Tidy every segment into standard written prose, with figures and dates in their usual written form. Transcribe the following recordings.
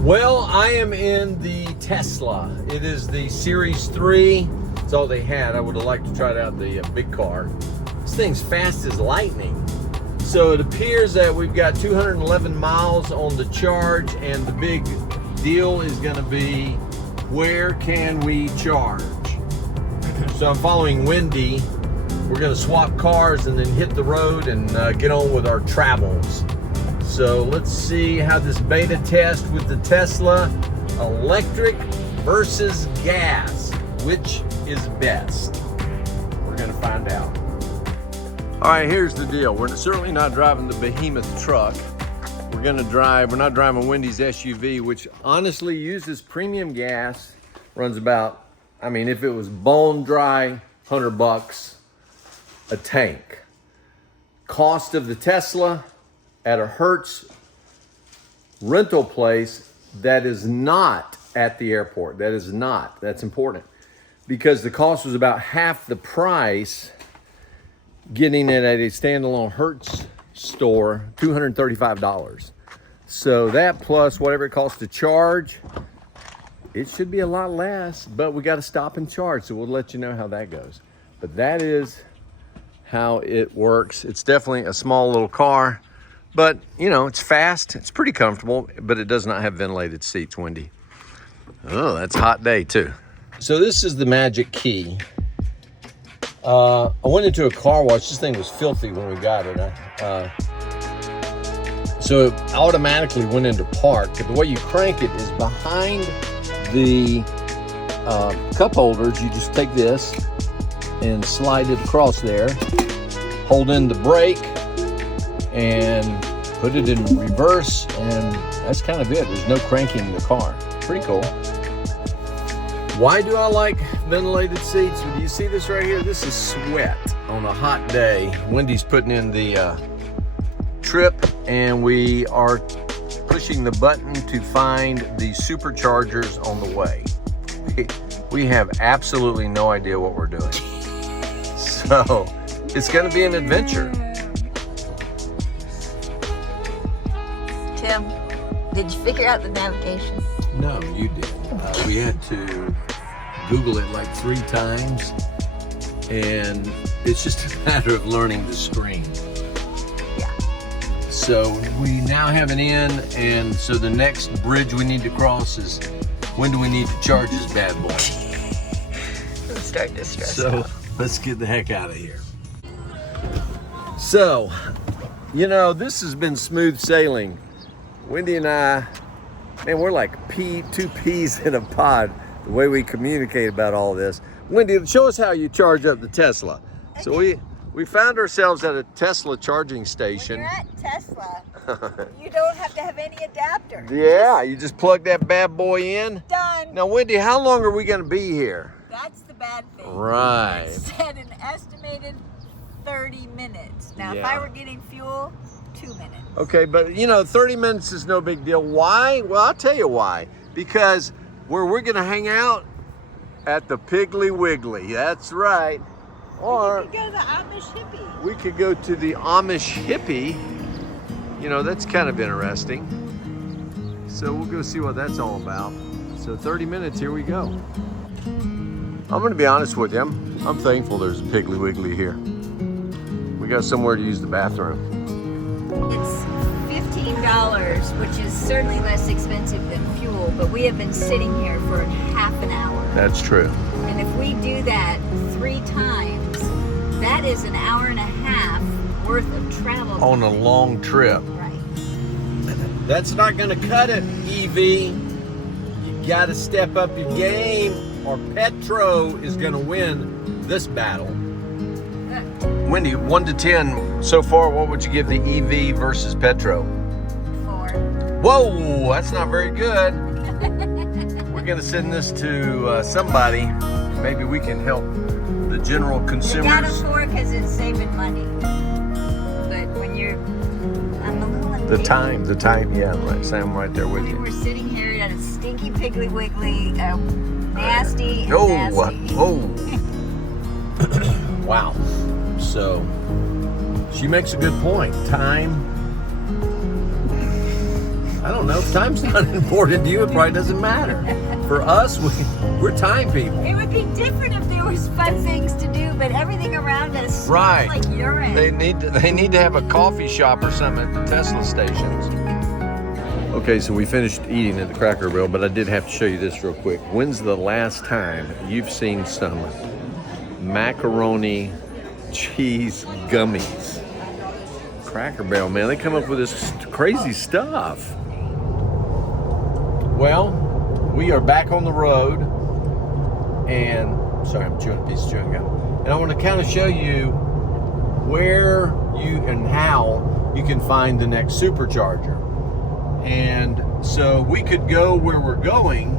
Well, I am in the Tesla. It is the Series 3. That's all they had. I would have liked to try out the big car. This thing's fast as lightning. So it appears that we've got 211 miles on the charge, and the big deal is going to be, where can we charge? So I'm following Wendy. We're going to swap cars and then hit the road and get on with our travels. So let's see how this beta test with the Tesla, electric versus gas, which is best? We're gonna find out. All right, here's the deal. We're certainly not driving the behemoth truck. We're not driving Wendy's SUV, which honestly uses premium gas, runs about, I mean, if it was bone dry, $100 a tank. Cost of the Tesla, at a Hertz rental place that is not at the airport. That's important, because the cost was about half the price getting it at a standalone Hertz store, $235. So that plus whatever it costs to charge, it should be a lot less, but we got to stop and charge. So we'll let you know how that goes. But that is how it works. It's definitely a small little car. But, you know, it's fast, it's pretty comfortable, but it does not have ventilated seats, Wendy. Oh, that's a hot day, too. So this is the magic key. I went into a car wash. This thing was filthy when we got it. So it automatically went into park, but the way you crank it is behind the cup holders. You just take this and slide it across there, hold in the brake, and put it in reverse, and that's kind of it. There's no cranking the car. Pretty cool. Why do I like ventilated seats? Do you see this right here? This is sweat on a hot day. Wendy's putting in the trip, and we are pushing the button to find the superchargers on the way. We have absolutely no idea what we're doing. So it's gonna be an adventure. Tim, did you figure out the navigation? No, you did. We had to Google it like 3 times, and it's just a matter of learning the screen. Yeah. So we now have an in, and so the next bridge we need to cross is, when do we need to charge this bad boy? I'm starting to stress So out. let's get the heck out of here. So, you know, this has been smooth sailing. Wendy and I, man, we're like two peas in a pod, the way we communicate about all this. Wendy, show us how you charge up the Tesla. Okay. So we found ourselves at a Tesla charging station. When you're at Tesla, you don't have to have any adapter. Yeah, you just plug that bad boy in. Done. Now, Wendy, how long are we gonna be here? That's the bad thing. Right. It said an estimated 30 minutes. Now, if Yeah. I were getting fuel, 2 minutes. Okay, but you know, 30 minutes is no big deal. Why? Well, I'll tell you why. Because where we're gonna hang out at the Piggly Wiggly. That's right. Or we could go to the Amish hippie. we could go to the Amish hippie. You know, that's kind of interesting. So we'll go see what that's all about. So 30 minutes, here we go. I'm gonna be honest with you. I'm thankful there's a Piggly Wiggly here. We got somewhere to use the bathroom. It's $15, which is certainly less expensive than fuel, but we have been sitting here for half an hour. That's true. And if we do that 3 times, that is an hour and a half worth of travel. On a long trip. Right. That's not gonna cut it, EV. You gotta step up your game, or Petro is gonna win this battle. Wendy, 1 to 10 so far, what would you give the EV versus Petro? 4. Whoa, that's not very good. We're gonna send this to somebody. Maybe we can help the general You consumers. got a 4 because it's saving money. But when you're, I'm a little impatient. The time, yeah, right, Sam, right there with We you. were sitting here at a stinky Piggly Wiggly, nasty and Oh, nasty. oh. Wow. So, she makes a good point. Time I don't know. If time's not important to you, it probably doesn't matter. For us, we're time people. It would be different if there was fun things to do, but everything around us smells Right. like urine. They need to have a coffee shop or something at the Tesla stations. Okay, so we finished eating at the Cracker Barrel, but I did have to show you this real quick. When's the last time you've seen some macaroni cheese gummies? Cracker Barrel, man, they come up with this crazy stuff. Well, we are back on the road, and sorry, I'm chewing a piece of chewing gum. And I want to kind of show you where you and how you can find the next supercharger. And so we could go where we're going,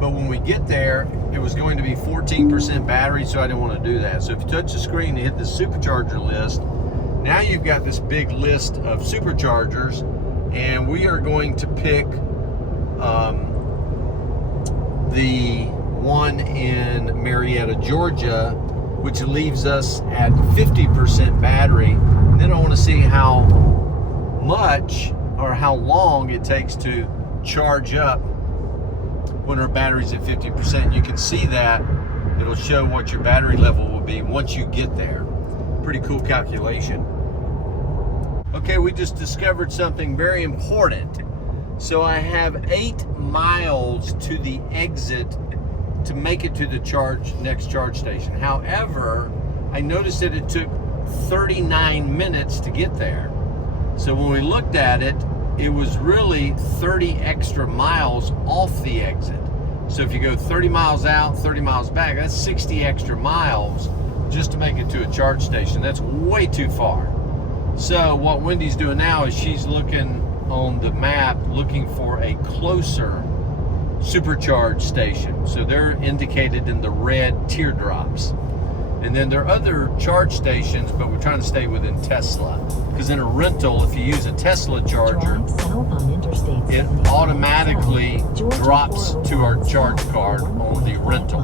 but when we get there, it was going to be 14% battery, so I didn't want to do that. So if you touch the screen and hit the supercharger list, now you've got this big list of superchargers, and we are going to pick the one in Marietta, Georgia, which leaves us at 50% battery. And then I want to see how much or how long it takes to charge up when our battery's at 50%. You can see that it'll show what your battery level will be once you get there. Pretty cool calculation. Okay, we just discovered something very important. So I have 8 miles to the exit to make it to the next charge station. However, I noticed that it took 39 minutes to get there. So when we looked at it, it was really 30 extra miles off the exit. So if you go 30 miles out, 30 miles back, that's 60 extra miles just to make it to a charge station. That's way too far. So what Wendy's doing now is she's looking on the map, looking for a closer supercharge station. So they're indicated in the red teardrops. And then there are other charge stations, but we're trying to stay within Tesla. Because in a rental, if you use a Tesla charger, it automatically drops to our charge card on the rental.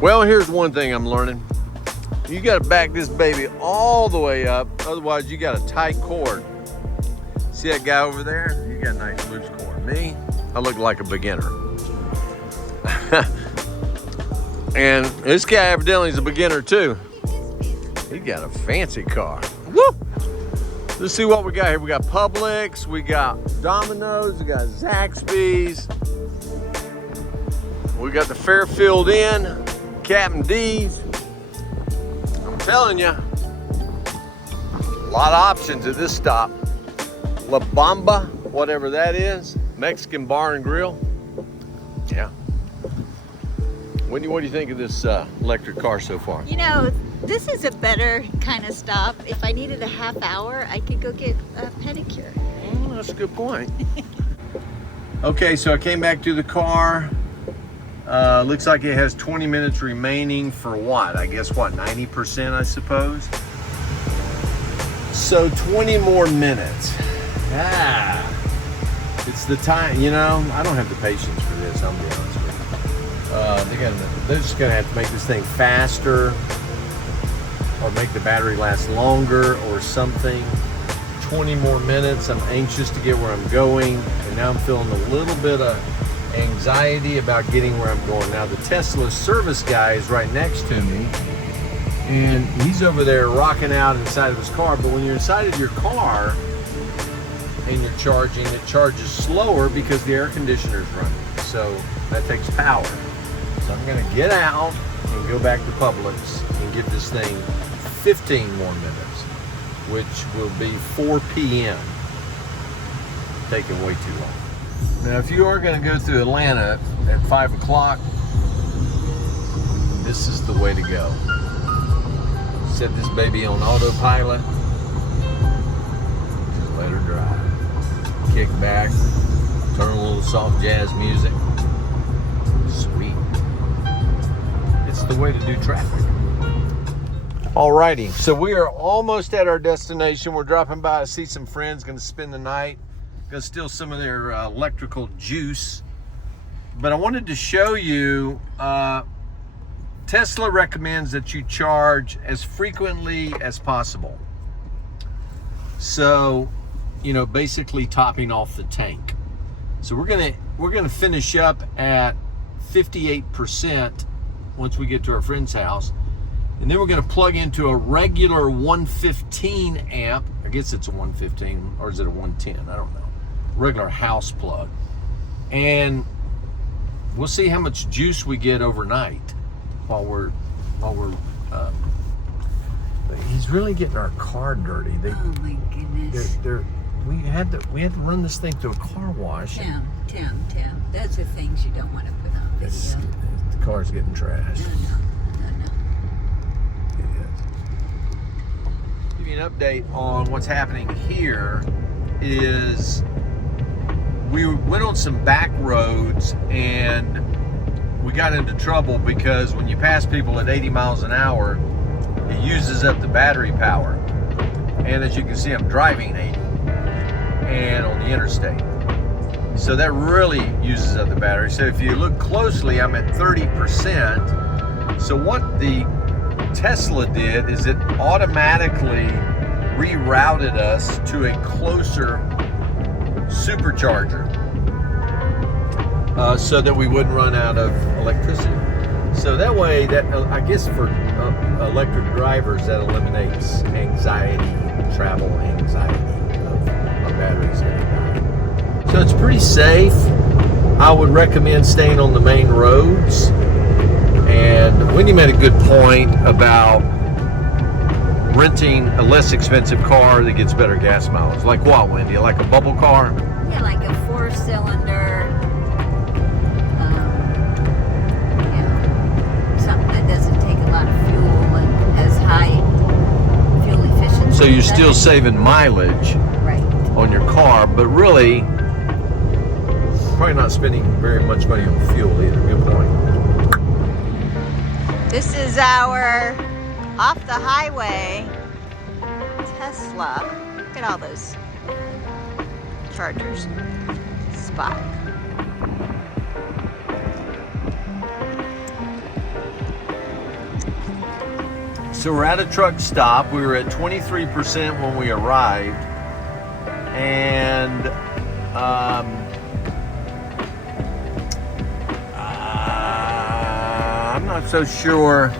Well, here's one thing I'm learning. You gotta back this baby all the way up, otherwise you got a tight cord. See that guy over there? You got a nice loose cord. Me, I look like a beginner. And this guy evidently is a beginner too. He got a fancy car. Woo! Let's see what we got here. We got Publix, we got Domino's, we got Zaxby's. We got the Fairfield Inn, Captain D's. I'm telling you, a lot of options at this stop. La Bamba, whatever that is, Mexican Bar and Grill. Yeah. Wendy, what do you think of this electric car so far? You know, this is a better kind of stop. If I needed a half hour, I could go get a pedicure. Oh, that's a good point. Okay, so I came back to the car. Looks like it has 20 minutes remaining for what? I guess what, 90%, I suppose? So 20 more minutes. It's the time, you know, I don't have the patience for this, I'll be honest with you. They're just gonna have to make this thing faster or make the battery last longer or something. 20 more minutes, I'm anxious to get where I'm going, and now I'm feeling a little bit of anxiety about getting where I'm going. Now the Tesla service guy is right next to me, and he's over there rocking out inside of his car, but when you're inside of your car and you're charging, it charges slower because the air conditioner's running, so that takes power. So I'm gonna get out and go back to Publix and give this thing 15 more minutes, which will be 4 p.m. Taking way too long. Now, if you are gonna go through Atlanta at 5 o'clock, this is the way to go. Set this baby on autopilot, just let her drive. Kick back, turn a little soft jazz music. Sweet. It's the way to do traffic. Alrighty, so we are almost at our destination. We're dropping by to see some friends, gonna spend the night. Gonna steal some of their electrical juice. But I wanted to show you, Tesla recommends that you charge as frequently as possible. So you know, basically topping off the tank. So we're gonna finish up at 58% once we get to our friend's house, and then we're gonna plug into a regular 115 amp. I guess it's a 115, or is it a 110? I don't know. Regular house plug, and we'll see how much juice we get overnight while we're. He's really getting our car dirty. Oh my goodness. We had to run this thing through a car wash. Tim, those are things you don't want to put on video. The car's getting trashed. No. It is. Give you an update on what's happening here is we went on some back roads and we got into trouble because when you pass people at 80 miles an hour, it uses up the battery power. And as you can see, I'm driving 80 and on the interstate. So that really uses up the battery. So if you look closely, I'm at 30%. So what the Tesla did is it automatically rerouted us to a closer supercharger so that we wouldn't run out of electricity. So that way, I guess for electric drivers, that eliminates anxiety, travel anxiety of batteries getting died. So it's pretty safe. I would recommend staying on the main roads. And Wendy made a good point about renting a less expensive car that gets better gas mileage. Like what, Wendy? Like a bubble car? Yeah, like a 4-cylinder. Something that doesn't take a lot of fuel and has high fuel efficiency. So you're still saving mileage on your car, but really probably not spending very much money on fuel either. Good point. This is our off the highway Tesla. Look at all those chargers. Spot. So we're at a truck stop. We were at 23% when we arrived, and I'm not so sure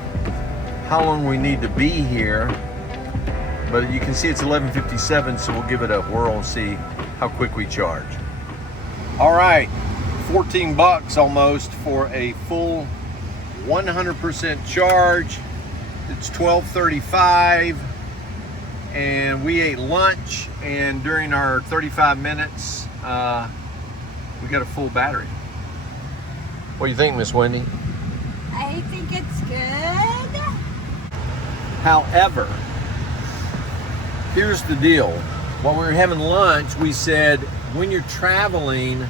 how long we need to be here, but you can see it's 11:57, so we'll give it a whirl and see how quick we charge. All right, $14 almost for a full 100% charge. It's 12:35 and we ate lunch, and during our 35 minutes we got a full battery. What do you think, Miss Wendy? I think it's good. However, here's the deal. While we were having lunch, we said when you're traveling,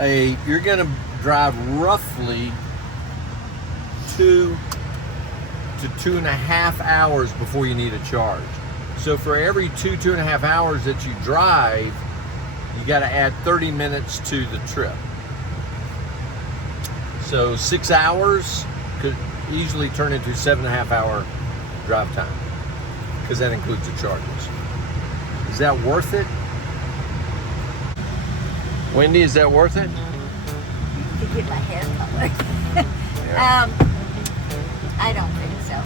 you're gonna drive roughly 2 to 2.5 hours before you need a charge. So for every 2.5 hours that you drive, you got to add 30 minutes to the trip. So 6 hours could easily turn into 7.5 hour drive time, because that includes the charges. Is that worth it? Wendy, is that worth it? To get my hair colored. Yeah. I don't think so.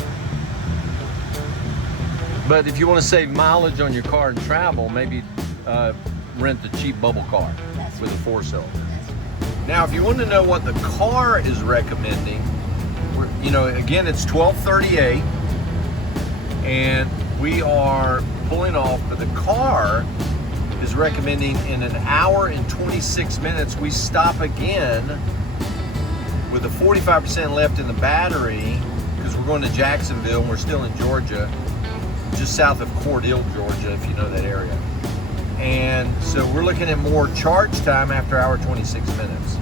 But if you want to save mileage on your car and travel, maybe rent the cheap bubble car with a 4-cylinder. Now, if you want to know what the car is recommending, again, it's 12:38, and we are pulling off. But the car is recommending in 1 hour and 26 minutes we stop again with a 45% left in the battery, because we're going to Jacksonville and we're still in Georgia, just south of Cordele, Georgia, if you know that area. And so we're looking at more charge time after 1 hour 26 minutes.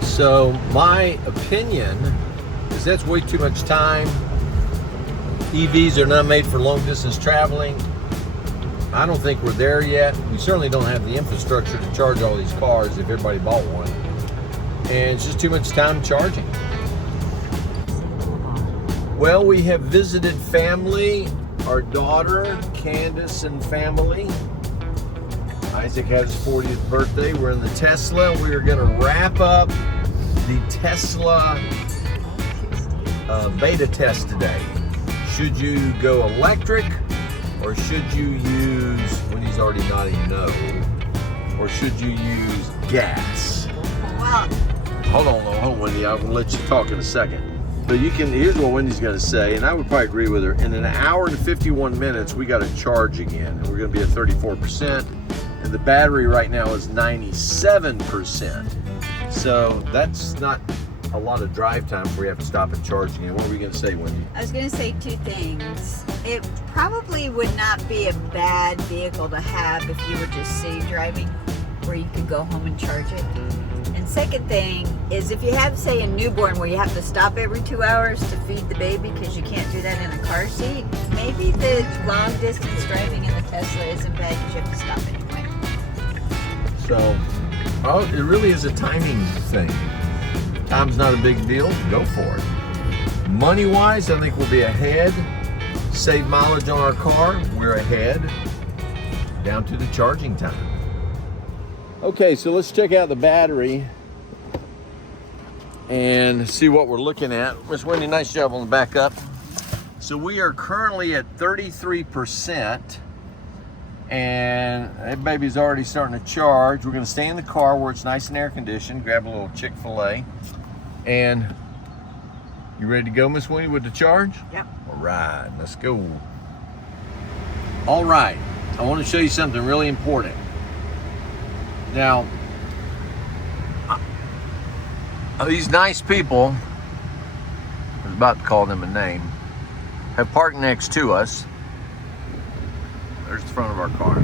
So my opinion is that's way too much time. EVs are not made for long distance traveling. I don't think we're there yet. We certainly don't have the infrastructure to charge all these cars if everybody bought one. And it's just too much time charging. Well, we have visited family our daughter, Candace, and family. Isaac has his 40th birthday. We're in the Tesla. We are going to wrap up the Tesla beta test today. Should you go electric, or should you use, when he's already nodding no, or should you use gas? Well, Hold on, Wendy. I'm going to let you talk in a second. But here's what Wendy's going to say, and I would probably agree with her. In an hour and 51 minutes, we got to charge again, and we're going to be at 34%. And the battery right now is 97%. So that's not a lot of drive time before we have to stop and charge again. What were we going to say, Wendy? I was going to say two things. It probably would not be a bad vehicle to have if you were just city driving, where you could go home and charge it. And second thing is, if you have, say, a newborn where you have to stop every 2 hours to feed the baby because you can't do that in a car seat, maybe the long distance driving in the Tesla isn't bad because you have to stop anyway. So, well, it really is a timing thing. Time's not a big deal. Go for it. Money-wise, I think we'll be ahead. Save mileage on our car. We're ahead. Down to the charging time. Okay, so let's check out the battery and see what we're looking at. Miss Wendy, nice job on the back up. So we are currently at 33%, and that baby's already starting to charge. We're gonna stay in the car where it's nice and air conditioned, grab a little Chick-fil-A. And you ready to go, Miss Wendy, with the charge? Yep. All right, let's go. All right, I want to show you something really important. Now, these nice people, I was about to call them a name, have parked next to us. There's the front of our car.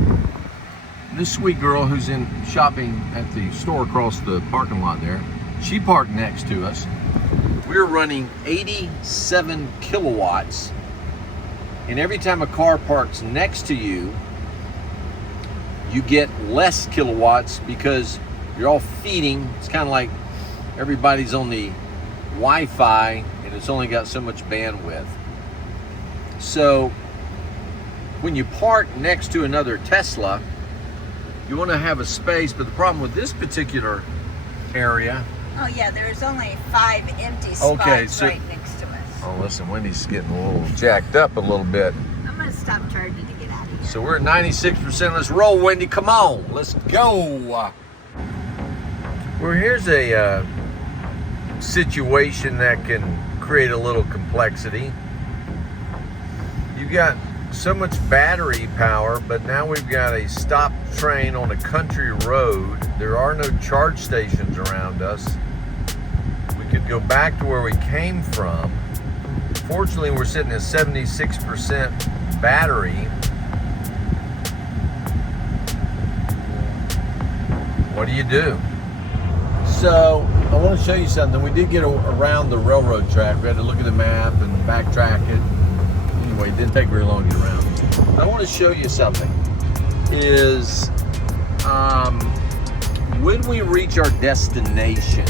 This sweet girl who's in shopping at the store across the parking lot there, she parked next to us. We're running 87 kilowatts, and every time a car parks next to you, you get less kilowatts because you're all feeding. It's kind of like everybody's on the Wi-Fi and it's only got so much bandwidth. So when you park next to another Tesla, you want to have a space, but the problem with this particular area. Oh yeah, there's only 5 empty spots right next to us. Oh, listen, Wendy's getting a little jacked up a little bit. I'm gonna stop charging to get out of here. So we're at 96%. Let's roll, Wendy. Come on. Let's go. Well, here's a situation that can create a little complexity. You've got so much battery power, but now we've got a stopped train on a country road. There are no charge stations around us. We could go back to where we came from. Fortunately, we're sitting at 76% battery. What do you do? So I want to show you something. We did get around the railroad track. We had to look at the map and backtrack it. Anyway, it didn't take very long to get around. I want to show you something. Is when we reach our destination,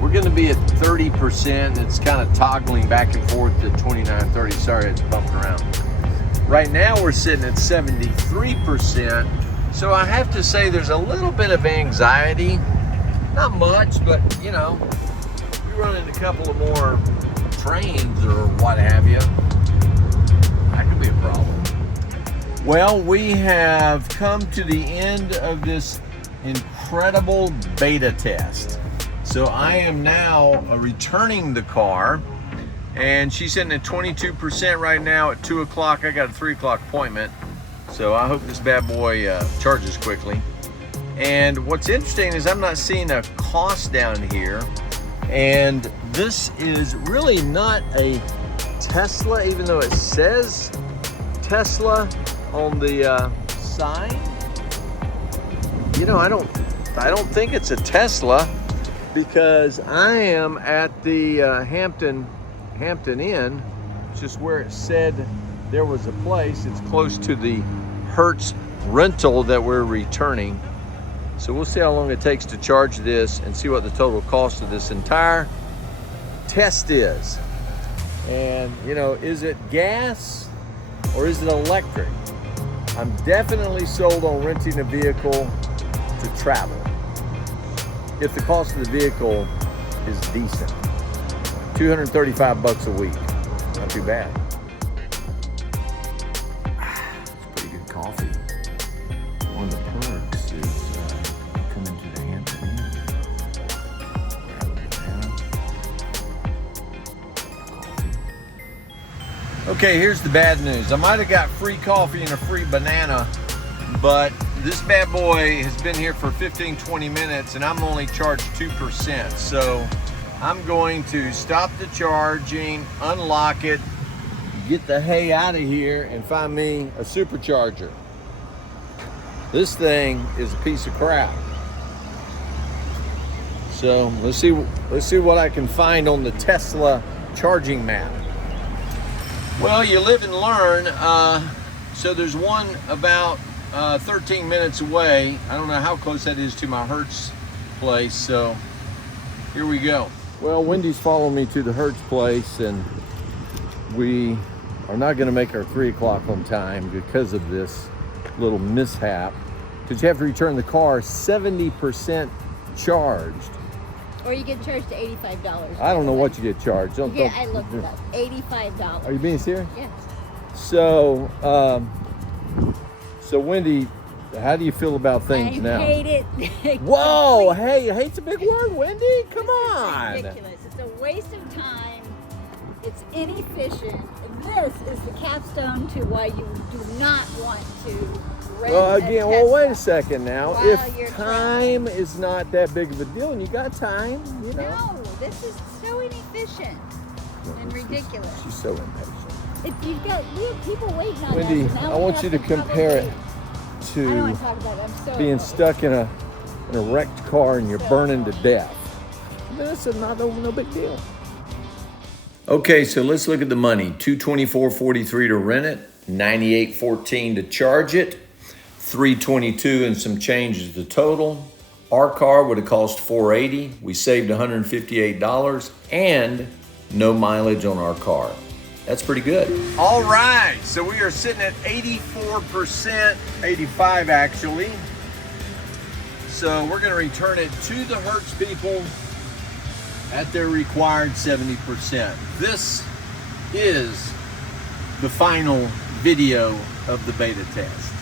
we're going to be at 30%. It's kind of toggling back and forth to 29, 30. Sorry, it's bumping around. Right now we're sitting at 73%. So I have to say there's a little bit of anxiety. Not much, but you know, we run into a couple of more trains or what have you, that could be a problem. Well, we have come to the end of this incredible beta test. So I am now returning the car, and she's sitting at 22% right now at 2 o'clock. I got a 3 o'clock appointment. So I hope this bad boy charges quickly. And what's interesting is I'm not seeing a cost down here. And this is really not a Tesla, even though it says Tesla on the sign. You know, I don't think it's a Tesla, because I am at the Hampton Inn, which is where it said there was a place. It's close to the Hertz rental that we're returning. So we'll see how long it takes to charge this and see what the total cost of this entire test is. And you know, is it gas or is it electric? I'm definitely sold on renting a vehicle to travel if the cost of the vehicle is decent. 235 bucks a week, not too bad. It's pretty good coffee. One of the perks is coming to the Hampton Inn. Grab a banana. Coffee. Okay, here's the bad news. I might have got free coffee and a free banana, but this bad boy has been here for 15-20 minutes and I'm only charged 2%. So I'm going to stop the charging, unlock it, get the hay out of here, and find me a supercharger. This thing is a piece of crap. So let's see what I can find on the Tesla charging map. Well, you live and learn. So there's one about 13 minutes away. I don't know how close that is to my Hertz place. So here we go. Well, Wendy's following me to the Hertz place, and we are not going to make our 3 o'clock on time because of this little mishap. Because you have to return the car 70% charged. Or you get charged to $85. I don't know what you get charged. I looked it up. $85. Are you being serious? Yes. So, so Wendy, how do you feel about things now? I hate it. Whoa, hey, hate's a big word, Wendy. Come on. It's ridiculous. It's a waste of time. It's inefficient. And this is the capstone to why you do not want to rent Well, a again, Tesla wait a second now. while you're If time is not that big of a deal and you got time, you know. No, this is so inefficient and ridiculous. She's so impatient. If you've got we have people waiting on Wendy, us. Now I we want have you to probably- compare it I don't to want to talk about it. I'm so being stuck in a wrecked car and you're So burning to annoying. death. That's no big deal. Okay, so let's look at the money. $224.43 to rent it, $98.14 to charge it, $322 and some change is the total. Our car would have cost $480. We saved $158 and no mileage on our car. That's pretty good. All right, so we are sitting at 84%, 85 actually. So we're gonna return it to the Hertz people at their required 70%. This is the final video of the beta test.